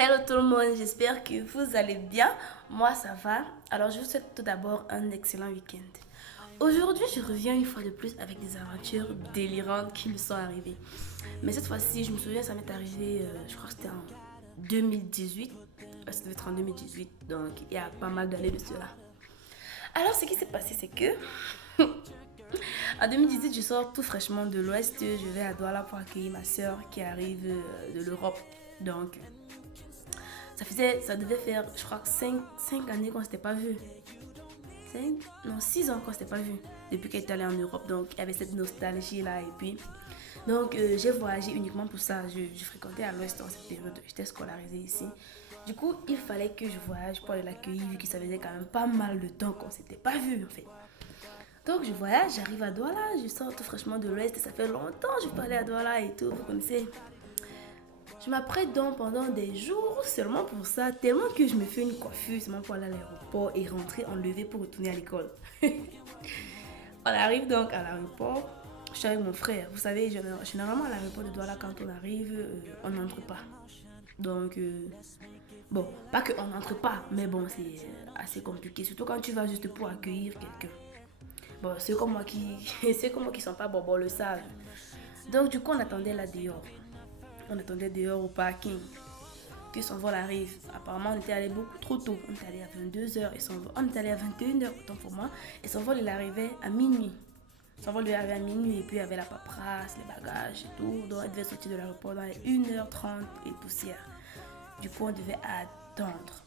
Hello tout le monde, j'espère que vous allez bien. Moi ça va. Alors je vous souhaite tout d'abord un excellent week-end. Aujourd'hui je reviens une fois de plus avec des aventures délirantes qui me sont arrivées. Mais cette fois-ci je me souviens ça m'est arrivé, je crois que c'était en 2018. Ça devait être en 2018, donc il y a pas mal d'années de cela. Alors ce qui s'est passé c'est que en 2018 je sors tout fraîchement de l'Ouest. Je vais à Douala pour accueillir ma soeur qui arrive de l'Europe. Donc ça devait faire, je crois, 5 années qu'on ne s'était pas vu. 5 Non, 6 ans qu'on ne s'était pas vu. Depuis qu'elle est allée en Europe. Donc, il y avait cette nostalgie-là. Et puis, donc, j'ai voyagé uniquement pour ça. Je fréquentais à l'Ouest en cette période. J'étais scolarisée ici. Du coup, il fallait que je voyage pour aller l'accueillir, vu que ça faisait quand même pas mal de temps qu'on ne s'était pas vu, en fait. Donc, je voyage, j'arrive à Douala, je sors tout fraîchement de l'Ouest. Ça fait longtemps que je peux aller à Douala et tout, vous connaissez. Je m'apprête donc pendant des jours seulement pour ça, tellement que je me fais une coiffure seulement pour aller à l'aéroport et rentrer enlevée pour retourner à l'école. On arrive donc à l'aéroport, je suis avec mon frère. Vous savez, généralement à l'aéroport de Douala, quand on arrive, on n'entre pas. Donc, bon, pas qu'on n'entre pas, mais bon, c'est assez compliqué, surtout quand tu vas juste pour accueillir quelqu'un. Bon, ceux comme moi qui sont pas bobos le savent. Donc, du coup, on attendait là dehors. On attendait dehors au parking que son vol arrive. Apparemment, on était allé beaucoup trop tôt. On était allé à 22h et on était allé à 21h, autant pour moi. Et son vol, il arrivait à minuit. Son vol lui arrivait à minuit et puis il y avait la paperasse, les bagages et tout. Donc, elle devait sortir de l'aéroport dans les 1h30 et poussière. Du coup, on devait attendre.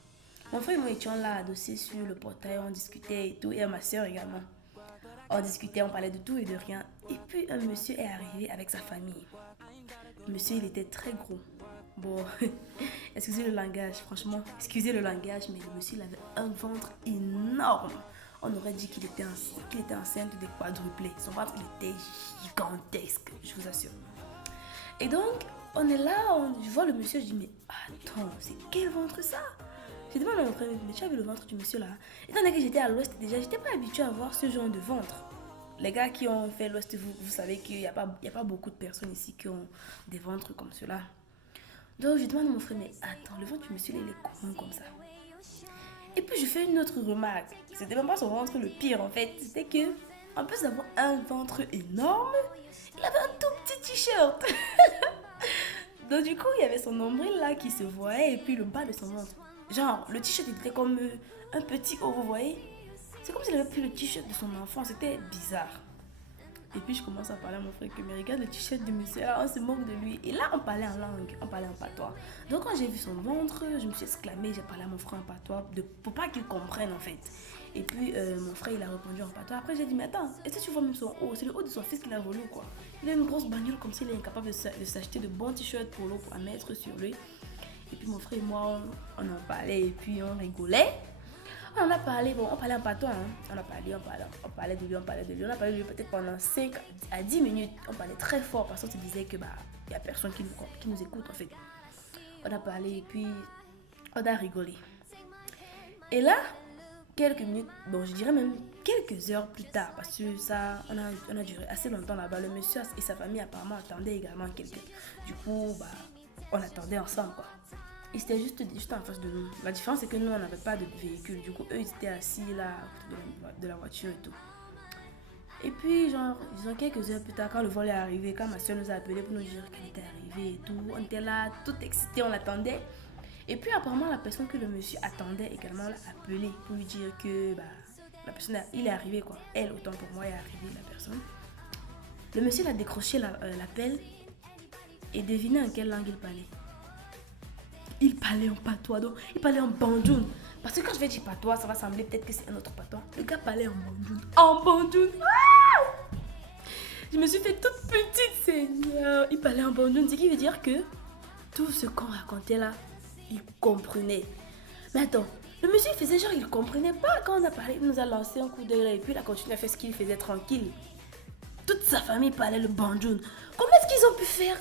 Mon frère et moi étions là, adossés sur le portail, on discutait et tout. Et ma soeur également. On discutait, on parlait de tout et de rien. Et puis, un monsieur est arrivé avec sa famille. Le monsieur, il était très gros. Bon, excusez le langage, franchement, excusez le langage, mais le monsieur, il avait un ventre énorme. On aurait dit qu'il était enceinte des quadruplés. Son ventre, il était gigantesque, je vous assure. Et donc, on est là, je vois le monsieur, je dis, mais attends, c'est quel ventre ça? J'ai demandé à mon frère, mais tu as vu le ventre du monsieur là? Étant donné que j'étais à l'ouest déjà, j'étais pas habituée à voir ce genre de ventre. Les gars qui ont fait l'Ouest, vous savez qu'il n'y a pas beaucoup de personnes ici qui ont des ventres comme cela. Donc je demande à mon frère, mais attends, le ventre du monsieur, il est comment comme ça? Et puis je fais une autre remarque. C'était même pas son ventre le pire en fait. C'était que, en plus d'avoir un ventre énorme, il avait un tout petit t-shirt. Donc du coup, il y avait son nombril là qui se voyait et puis le bas de son ventre. Genre, le t-shirt était comme un petit haut, vous voyez? C'est comme s'il avait pris le t-shirt de son enfant, c'était bizarre. Et puis je commence à parler à mon frère que mais regarde le t-shirt de monsieur là, on se moque de lui. Et là on parlait en langue, on parlait en patois. Donc quand j'ai vu son ventre, je me suis exclamée, j'ai parlé à mon frère en patois pour pas qu'il comprenne en fait. Et puis mon frère il a répondu en patois. Après j'ai dit mais attends, est-ce que tu vois même son haut? C'est le haut de son fils qu'il a volé quoi. Il a une grosse bagnole comme s'il est incapable de s'acheter de bons t-shirts pour l'eau pour mettre sur lui. Et puis mon frère et moi on en parlait et puis on rigolait. On a parlé, bon, on parlait en patois, hein. On parlait de lui, on parlait de lui. On a parlé de lui peut-être pendant 5 à 10 minutes. On parlait très fort parce qu'on se disait que il y a personne qui nous écoute en fait. On a parlé et puis on a rigolé. Et là, quelques minutes, bon, je dirais même quelques heures plus tard, parce que ça, on a duré assez longtemps là-bas. Le monsieur et sa famille apparemment attendaient également quelqu'un. Du coup, on attendait ensemble quoi. Ils étaient juste en face de nous. La différence, c'est que nous, on n'avait pas de véhicule. Du coup, eux, ils étaient assis là, de la voiture et tout. Et puis, genre, disons quelques heures plus tard, quand le vol est arrivé, quand ma soeur nous a appelé pour nous dire qu'elle était arrivée et tout, on était là, tout excités, on l'attendait. Et puis, apparemment, la personne que le monsieur attendait également l'a appelé pour lui dire que la personne, il est arrivé, quoi. Elle, autant pour moi, est arrivée, la personne. Le monsieur a décroché l'appel et devinez en quelle langue il parlait. Il parlait en patois, donc il parlait en bandoune. Parce que quand je vais dire patois, ça va sembler peut-être que c'est un autre patois. Le gars parlait en bandoune. En bandoune. Ah, je me suis fait toute petite, Seigneur. Il parlait en bandoune, ce qui veut dire que tout ce qu'on racontait là, il comprenait. Mais attends, le monsieur faisait genre il comprenait pas quand on a parlé. Il nous a lancé un coup d'œil et puis il a continué à faire ce qu'il faisait tranquille. Toute sa famille parlait le bandoune. Comment est-ce qu'ils ont pu faire?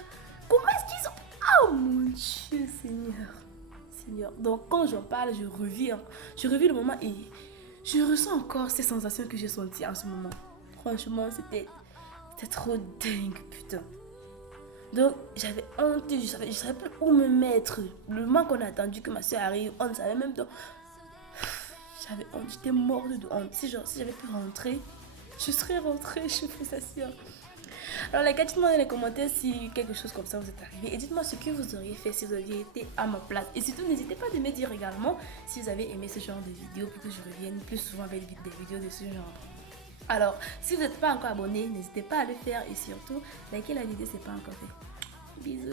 Comment est-ce qu'ils ont... Oh mon Dieu, Seigneur. Seigneur. Donc quand j'en parle, je revis le moment et je ressens encore ces sensations que j'ai senties en ce moment. Franchement, c'était trop dingue, putain. Donc j'avais honte, je savais plus où me mettre. Le moment qu'on a attendu que ma soeur arrive, on ne savait même pas. J'avais honte, j'étais morte de honte. Si j'avais pu rentrer, je serais rentrée, je vous assure. Alors les gars, dites-moi dans les commentaires si quelque chose comme ça vous est arrivé. Et dites-moi ce que vous auriez fait si vous aviez été à ma place. Et surtout, n'hésitez pas de me dire également si vous avez aimé ce genre de vidéo pour que je revienne plus souvent avec des vidéos de ce genre. Alors, si vous n'êtes pas encore abonné, n'hésitez pas à le faire. Et surtout, likez la vidéo si ce n'est pas encore fait. Bisous.